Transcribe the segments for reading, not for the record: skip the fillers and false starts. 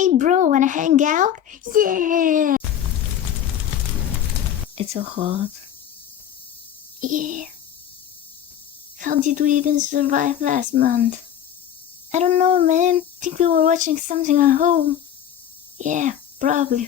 Hey bro, wanna hang out? Yeah! It's so hot. Yeah. How did we even survive last month? I don't know, man. Think we were watching something at home. Yeah, probably.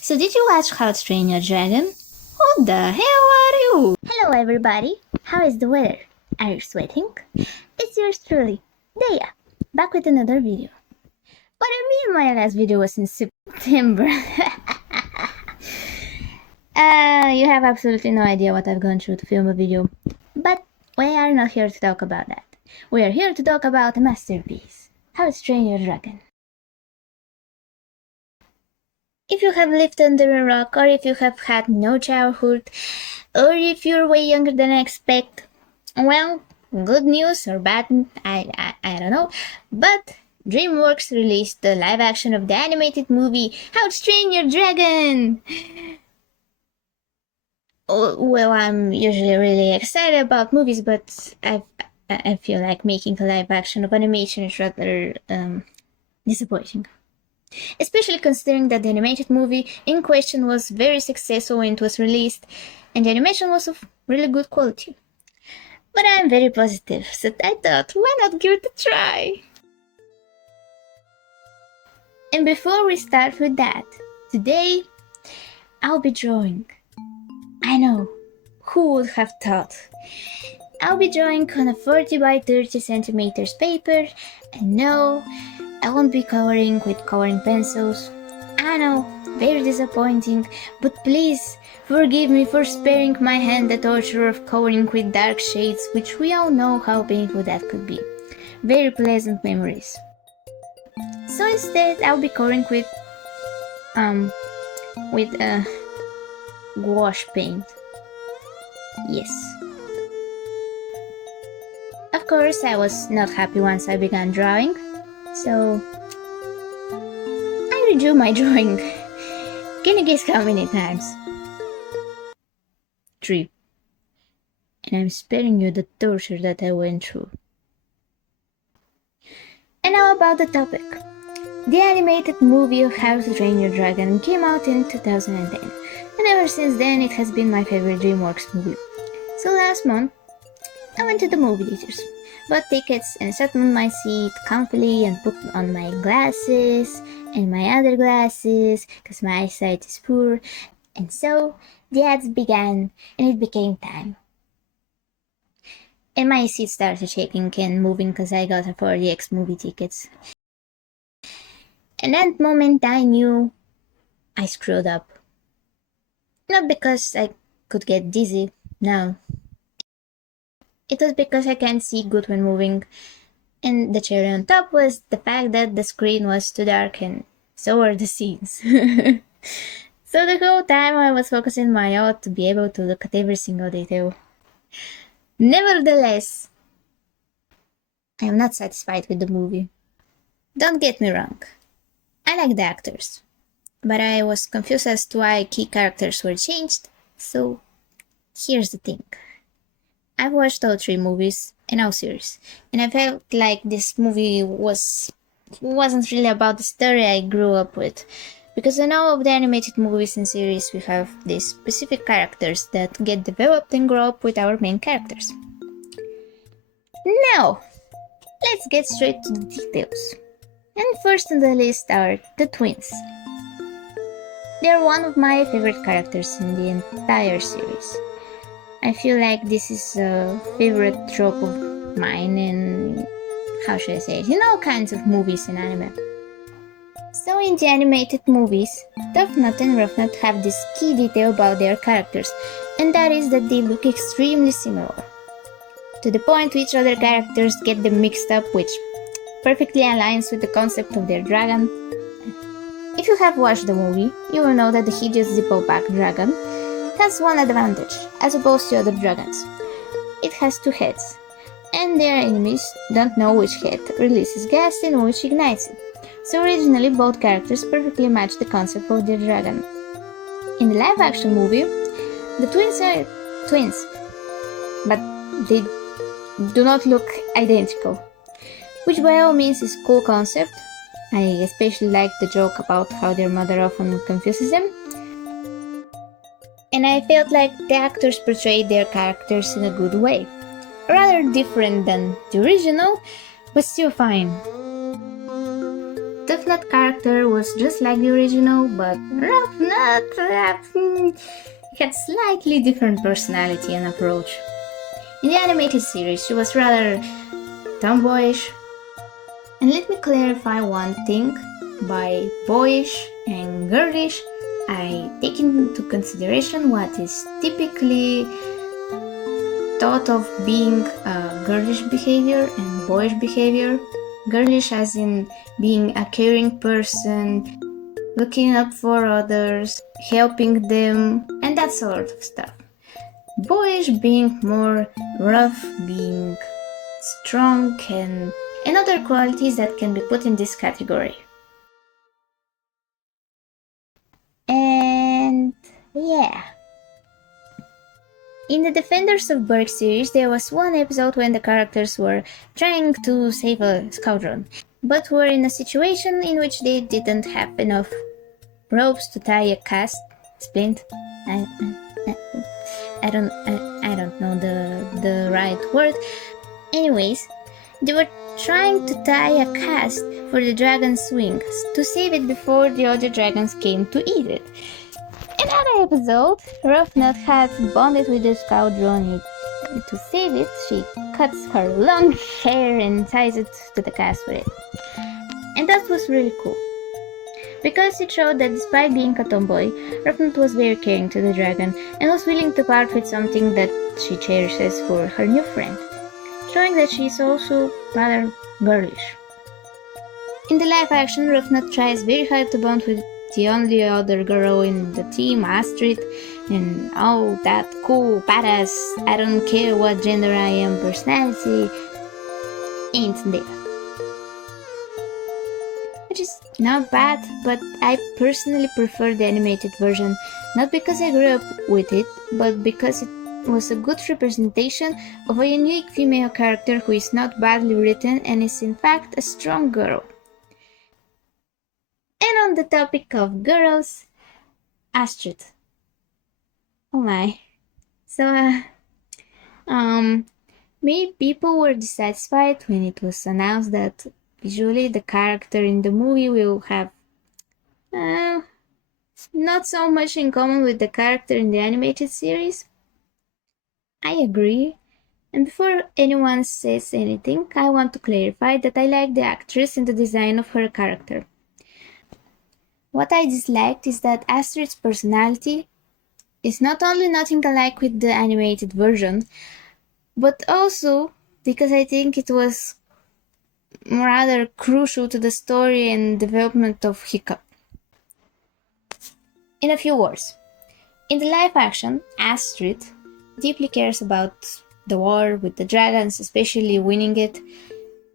So did you watch How to Train Your Dragon? Who the hell are you? Hello everybody. How is the weather? Are you sweating? It's yours truly, Daya, back with another video. What I mean, my last video was in September. You have absolutely no idea what I've gone through to film a video. But we are not here to talk about that. We are here to talk about a masterpiece, How to Train Your Dragon. If you have lived under a rock, or if you have had no childhood, or if you're way younger than I expect, well, good news or bad, I don't know, but DreamWorks released the live action of the animated movie How to Train Your Dragon! Oh, well, I'm usually really excited about movies, but I feel like making a live action of animation is rather disappointing. Especially considering that the animated movie in question was very successful when it was released, and the animation was of really good quality. But I'm very positive, so I thought, why not give it a try? And before we start with that, today I'll be drawing. I know, who would have thought? I'll be drawing on a 40 by 30 centimeters paper, and no, I won't be coloring with coloring pencils. I know, very disappointing, but please forgive me for sparing my hand the torture of coloring with dark shades, which we all know how painful that could be. Very pleasant memories. So instead, I'll be coloring with gouache paint. Yes. Of course, I was not happy once I began drawing, so I redrew my drawing. Can you guess how many times? 3. And I'm sparing you the torture that I went through. And now about the topic. The animated movie of How to Train Your Dragon came out in 2010, and ever since then it has been my favorite DreamWorks movie. So last month, I went to the movie theaters, bought tickets and sat on my seat comfily and put on my glasses and my other glasses because my eyesight is poor. And so the ads began and it became time. And my seat started shaking and moving because I got a 4DX movie tickets. And that moment I knew I screwed up. Not because I could get dizzy, no. It was because I can't see good when moving, and the cherry on top was the fact that the screen was too dark and so were the scenes. So the whole time I was focusing my eye to be able to look at every single detail. Nevertheless, I am not satisfied with the movie. Don't get me wrong, I like the actors, but I was confused as to why key characters were changed, so here's the thing. I've watched all 3 movies and all series, and I felt like this movie wasn't really about the story I grew up with, because in all of the animated movies and series we have these specific characters that get developed and grow up with our main characters. Now, let's get straight to the details. And first on the list are the twins. They are one of my favorite characters in the entire series. I feel like this is a favorite trope of mine in, how should I say it, in all kinds of movies and anime. So in the animated movies, Tough Nut and Rough Nut have this key detail about their characters, and that is that they look extremely similar. To the point which other characters get them mixed up, which perfectly aligns with the concept of their dragon. If you have watched the movie, you will know that the hideous Zippleback dragon has one advantage, as opposed to other dragons. It has 2 heads, and their enemies don't know which head releases gas and which ignites it. So originally both characters perfectly match the concept of their dragon. In the live-action movie, the twins are twins, but they do not look identical. which by all means is a cool concept. I especially like the joke about how their mother often confuses them. And I felt like the actors portrayed their characters in a good way. Rather different than the original, but still fine. Tough Nut character was just like the original, but Rough Nut had slightly different personality and approach. In the animated series, she was rather tomboyish. And let me clarify one thing. By boyish and girlish, I take into consideration what is typically thought of being girlish behavior and boyish behavior. Girlish as in being a caring person, looking up for others, helping them, and that sort of stuff. Boyish being more rough, being strong, and other qualities that can be put in this category. And yeah. In the Defenders of Berg series, there was one episode when the characters were trying to save a squadron, but were in a situation in which they didn't have enough ropes to tie a splint. I don't know the right word. Anyways, they were trying to tie a cast for the dragon's wings to save it before the other dragons came to eat it. In another episode, Roughnut had bonded with the squadron. To save it, she cuts her long hair and ties it to the cast with it. And that was really cool, because it showed that despite being a tomboy, Roughnut was very caring to the dragon and was willing to part with something that she cherishes for her new friend, showing that she is also rather girlish. In the live action, Roughnut tries very hard to bond with the only other girl in the team, Astrid, and all that cool, badass, I don't care what gender I am personality ain't there. Which is not bad, but I personally prefer the animated version, not because I grew up with it, but because it was a good representation of a unique female character who is not badly written and is in fact a strong girl. And on the topic of girls, Astrid. Oh my. So, maybe people were dissatisfied when it was announced that visually the character in the movie will have not so much in common with the character in the animated series. I agree. And before anyone says anything, I want to clarify that I like the actress and the design of her character. What I disliked is that Astrid's personality is not only nothing alike with the animated version, but also because I think it was rather crucial to the story and development of Hiccup. In a few words, in the live action, Astrid deeply cares about the war with the dragons, especially winning it.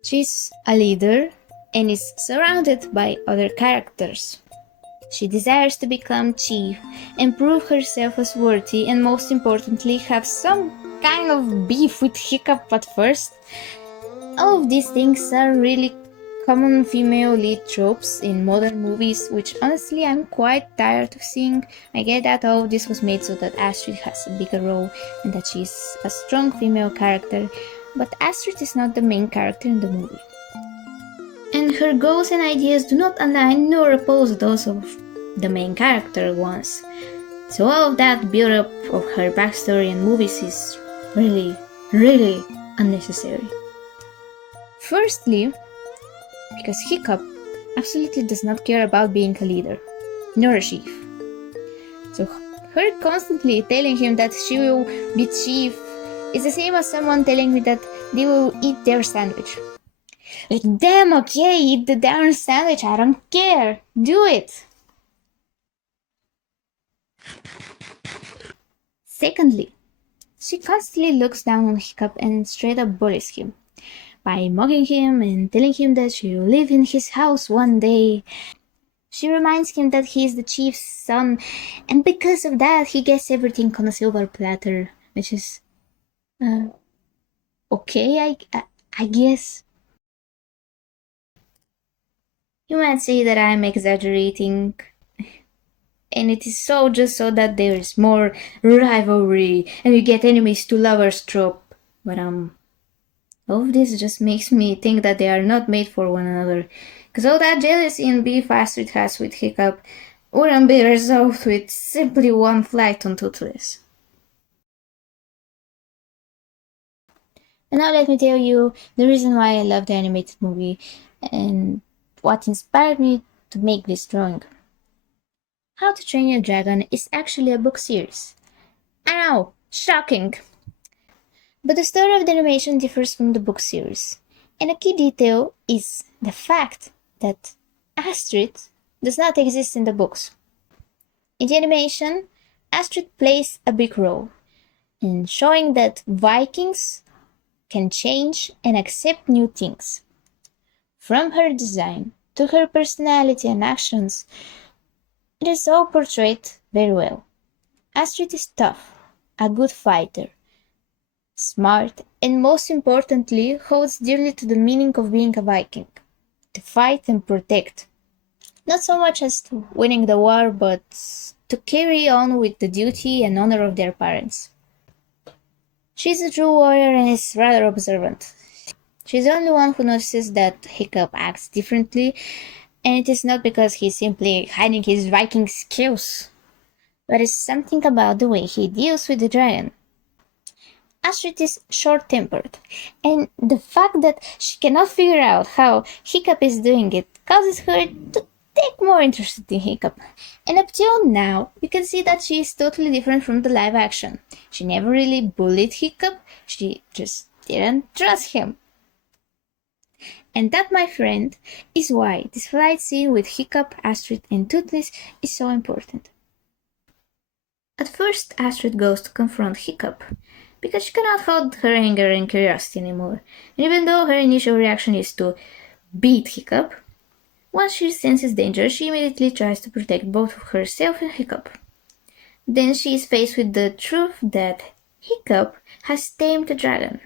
She's a leader and is surrounded by other characters. She desires to become chief and prove herself as worthy, and most importantly, have some kind of beef with Hiccup at first. All of these things are really common female lead tropes in modern movies, which honestly I'm quite tired of seeing. I get that all of this was made so that Astrid has a bigger role and that she's a strong female character, but Astrid is not the main character in the movie. And her goals and ideas do not align nor oppose those of the main character ones. So all of that build-up of her backstory and movies is really, really unnecessary. Firstly, because Hiccup absolutely does not care about being a leader, nor a chief. So her constantly telling him that she will be chief is the same as someone telling me that they will eat their sandwich. Like, damn, okay, eat the darn sandwich, I don't care, do it! Secondly, she constantly looks down on Hiccup and straight up bullies him by mocking him and telling him that she will live in his house one day. She reminds him that he is the chief's son, and because of that, he gets everything on a silver platter, which is okay, I guess. You might say that I'm exaggerating, and it is so just so that there is more rivalry and we get enemies to lovers trope. But all of this just makes me think that they are not made for one another. Because all that jealousy and beef Astrid has with Hiccup wouldn't be resolved with simply one flight on Toothless. And now let me tell you the reason why I love the animated movie and what inspired me to make this drawing. How to Train Your Dragon is actually a book series. I know, shocking! But the story of the animation differs from the book series. And a key detail is the fact that Astrid does not exist in the books. In the animation, Astrid plays a big role in showing that Vikings can change and accept new things. From her design to her personality and actions, it is all portrayed very well. Astrid is tough, a good fighter, smart, and most importantly, holds dearly to the meaning of being a Viking to fight and protect. Not so much as to winning the war, but to carry on with the duty and honor of their parents. She's a true warrior and is rather observant. She's the only one who notices that Hiccup acts differently, and it is not because he's simply hiding his Viking skills, but it's something about the way he deals with the dragon. Astrid is short-tempered, and the fact that she cannot figure out how Hiccup is doing it causes her to take more interest in Hiccup. And up till now, you can see that she is totally different from the live action. She never really bullied Hiccup, she just didn't trust him. And that, my friend, is why this flight scene with Hiccup, Astrid, and Toothless is so important. At first, Astrid goes to confront Hiccup, because she cannot hold her anger and curiosity anymore. And even though her initial reaction is to beat Hiccup, once she senses danger, she immediately tries to protect both herself and Hiccup. Then she is faced with the truth that Hiccup has tamed the dragon,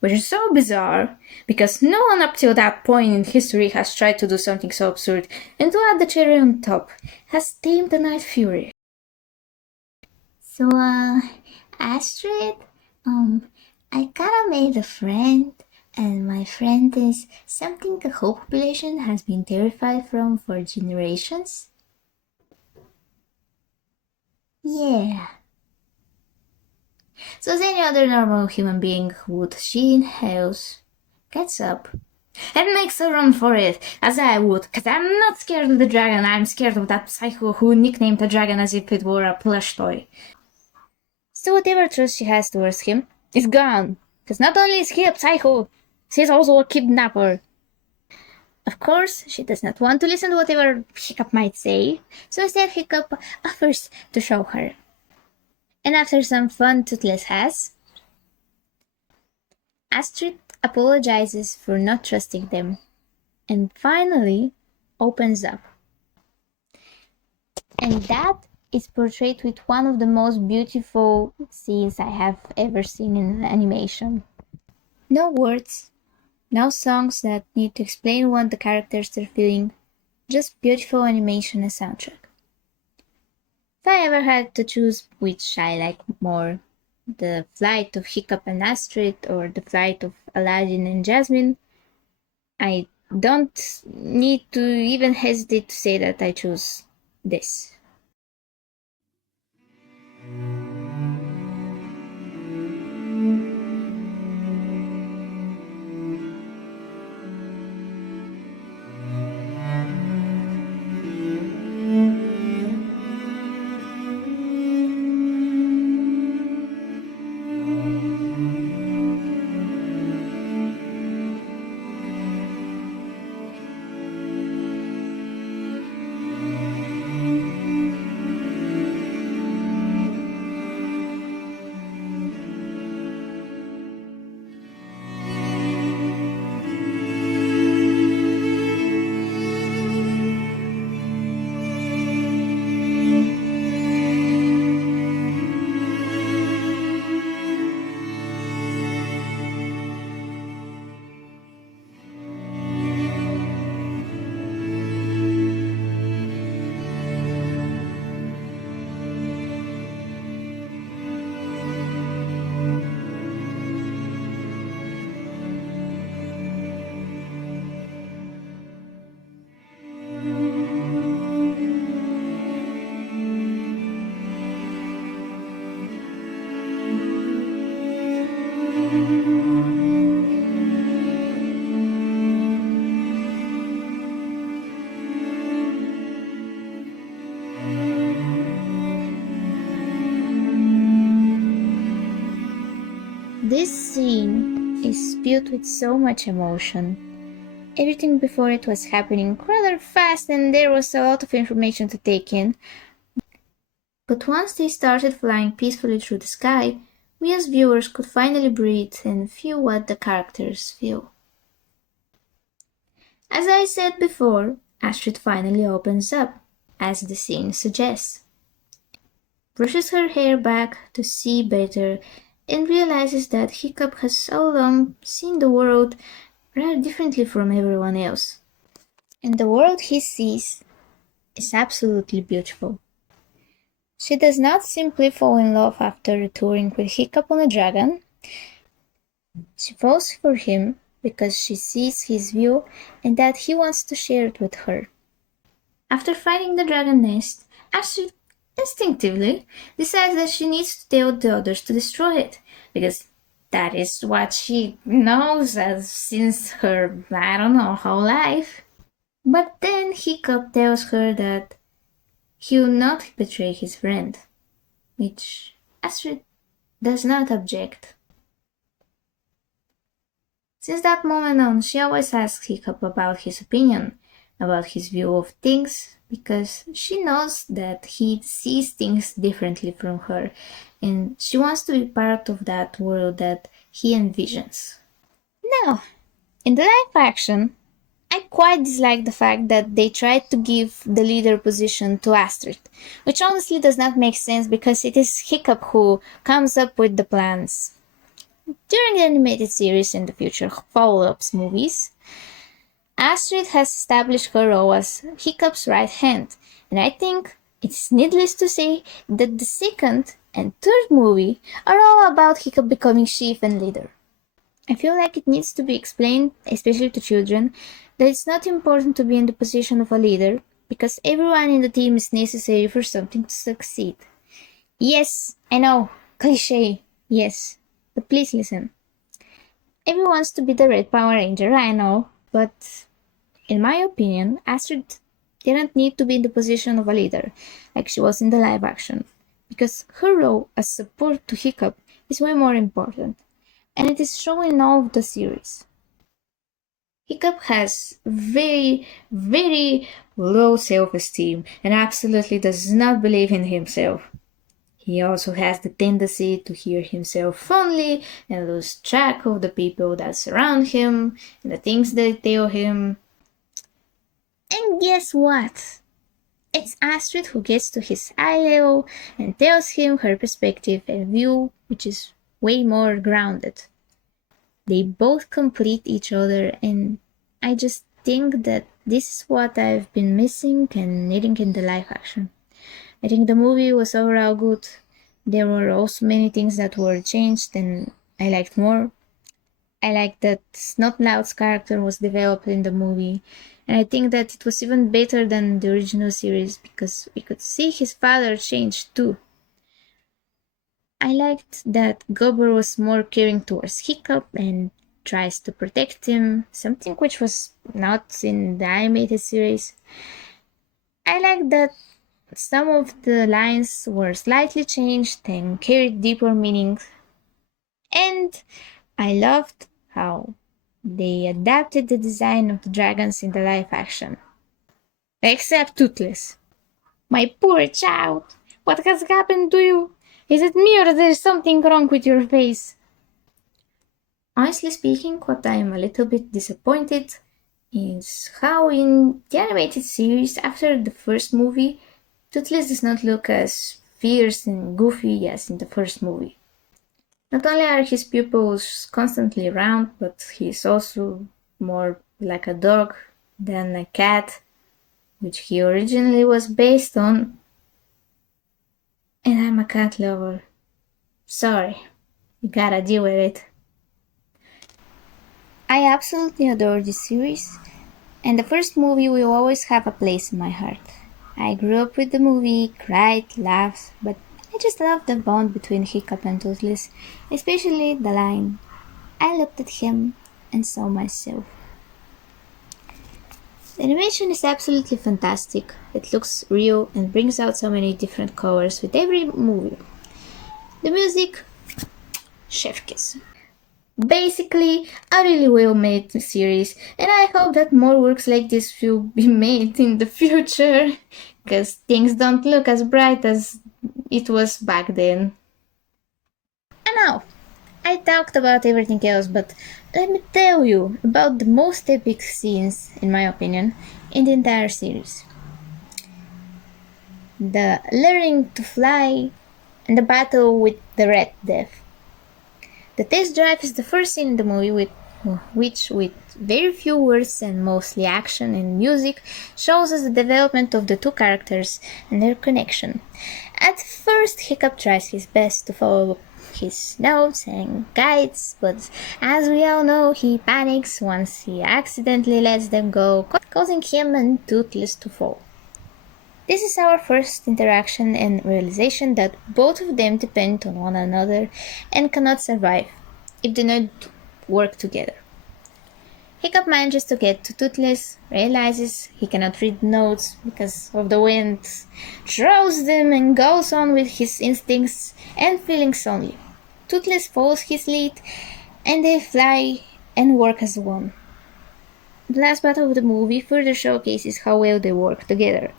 which is so bizarre, because no one up till that point in history has tried to do something so absurd, and to add the cherry on top, has tamed the Night Fury. So, Astrid, I kinda made a friend, and my friend is something the whole population has been terrified from for generations. Yeah. So as any other normal human being would, she inhales, gets up, and makes a run for it, as I would, cause I'm not scared of the dragon, I'm scared of that psycho who nicknamed the dragon as if it were a plush toy. So whatever trust she has towards him is gone, cause not only is he a psycho, he's also a kidnapper. Of course, she does not want to listen to whatever Hiccup might say, so instead Hiccup offers to show her. And after some fun Toothless has, Astrid apologizes for not trusting them, and finally opens up. And that is portrayed with one of the most beautiful scenes I have ever seen in animation. No words, no songs that need to explain what the characters are feeling, just beautiful animation and soundtrack. If I ever had to choose which I like more, the flight of Hiccup and Astrid or the flight of Aladdin and Jasmine, I don't need to even hesitate to say that I choose this. scene is built with so much emotion. Everything before it was happening rather fast and there was a lot of information to take in. But once they started flying peacefully through the sky, we as viewers could finally breathe and feel what the characters feel. As I said before, Astrid finally opens up, as the scene suggests, brushes her hair back to see better, and realizes that Hiccup has so long seen the world rather differently from everyone else. And the world he sees is absolutely beautiful. She does not simply fall in love after touring with Hiccup on a dragon. She falls for him because she sees his view and that he wants to share it with her. After finding the dragon nest, Astrid instinctively decides that she needs to tell the others to destroy it, because that is what she knows as since her, I don't know, whole life. But then Hiccup tells her that he will not betray his friend, which Astrid does not object. Since that moment on, she always asks Hiccup about his opinion, about his view of things, because she knows that he sees things differently from her, and she wants to be part of that world that he envisions. Now, in the live action, I quite dislike the fact that they tried to give the leader position to Astrid, which honestly does not make sense because it is Hiccup who comes up with the plans. During the animated series and the future follow-ups movies, Astrid has established her role as Hiccup's right hand, and I think it's needless to say that the second and third movie are all about Hiccup becoming chief and leader. I feel like it needs to be explained, especially to children, that it's not important to be in the position of a leader, because everyone in the team is necessary for something to succeed. Yes, I know, cliché, yes, but please listen. Everyone wants to be the Red Power Ranger, I know, but in my opinion, Astrid didn't need to be in the position of a leader, like she was in the live action, because her role as support to Hiccup is way more important, and it is shown in all of the series. Hiccup has very, very low self-esteem and absolutely does not believe in himself. He also has the tendency to hear himself fondly and lose track of the people that surround him and the things they tell him. And guess what? It's Astrid who gets to his eye level and tells him her perspective and view, which is way more grounded. They both complete each other, and I just think that this is what I've been missing and needing in the live action. I think the movie was overall good. There were also many things that were changed and I liked more. I liked that Snot Loud's character was developed in the movie, and I think that it was even better than the original series because we could see his father change too. I liked that Gobber was more caring towards Hiccup and tries to protect him, something which was not in the animated series. I liked that some of the lines were slightly changed and carried deeper meanings. And I loved how they adapted the design of the dragons in the live action. Except Toothless. My poor child! What has happened to you? Is it me or there's something wrong with your face? Honestly speaking, what I am a little bit disappointed is how in the animated series, after the first movie, Toothless does not look as fierce and goofy as in the first movie. Not only are his pupils constantly round, but he's also more like a dog than a cat, which he originally was based on. And I'm a cat lover. Sorry, you gotta deal with it. I absolutely adore this series, and the first movie will always have a place in my heart. I grew up with the movie, cried, laughed, but I just love the bond between Hiccup and Toothless, especially the line, I looked at him and saw myself. The animation is absolutely fantastic. It looks real and brings out so many different colors with every movie. The music, chef kiss. Basically, a really well made series, and I hope that more works like this will be made in the future, because things don't look as bright as it was back then. And now, I talked about everything else, but let me tell you about the most epic scenes, in my opinion, in the entire series. The learning to fly and the battle with the Red Death. The test drive is the first scene in the movie which, with very few words and mostly action and music, shows us the development of the two characters and their connection. At first, Hiccup tries his best to follow his notes and guides, but as we all know, he panics once he accidentally lets them go, causing him and Toothless to fall. This is our first interaction and realization that both of them depend on one another and cannot survive if they don't work together. Hiccup manages to get to Toothless, realizes he cannot read notes because of the wind, throws them and goes on with his instincts and feelings only. Toothless follows his lead and they fly and work as one. The last battle of the movie further showcases how well they work together.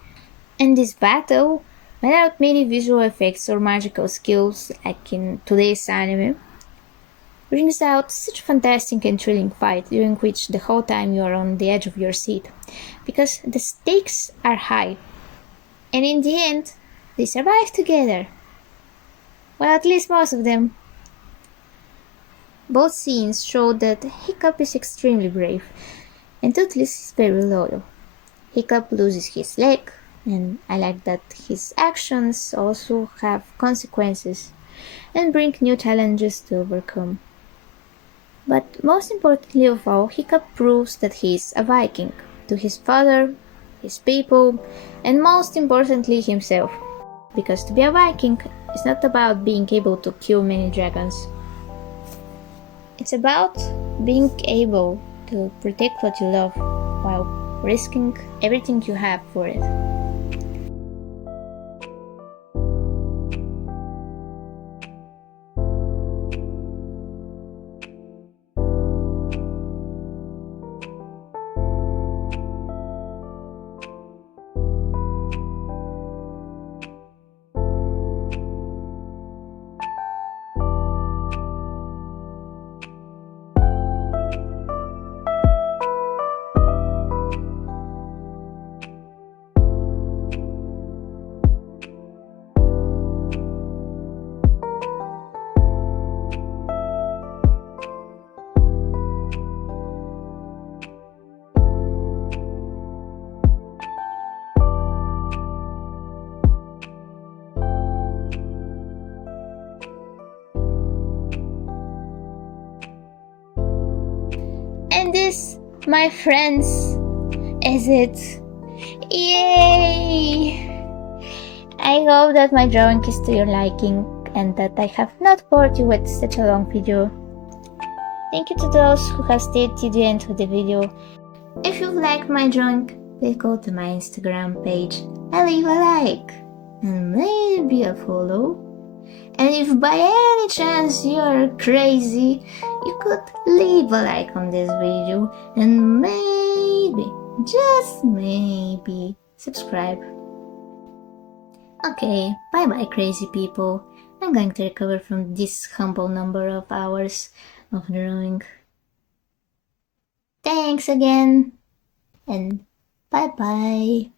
And this battle, without many visual effects or magical skills like in today's anime, brings out such a fantastic and thrilling fight during which the whole time you are on the edge of your seat, because the stakes are high, and in the end, they survive together. Well, at least most of them. Both scenes show that Hiccup is extremely brave, and Toothless is very loyal. Hiccup loses his leg, and I like that his actions also have consequences and bring new challenges to overcome. But most importantly of all, Hiccup proves that he is a Viking to his father, his people, and most importantly himself. Because to be a Viking is not about being able to kill many dragons. It's about being able to protect what you love while risking everything you have for it. And this, my friends, is it. Yay! I hope that my drawing is to your liking and that I have not bored you with such a long video. Thank you to those who have stayed to the end of the video. If you like my drawing, please go to my Instagram page and leave a like and maybe a follow. And if by any chance you're crazy, you could leave a like on this video and maybe, just maybe, subscribe. Okay, bye bye crazy people. I'm going to recover from this humble number of hours of drawing. Thanks again, and bye bye.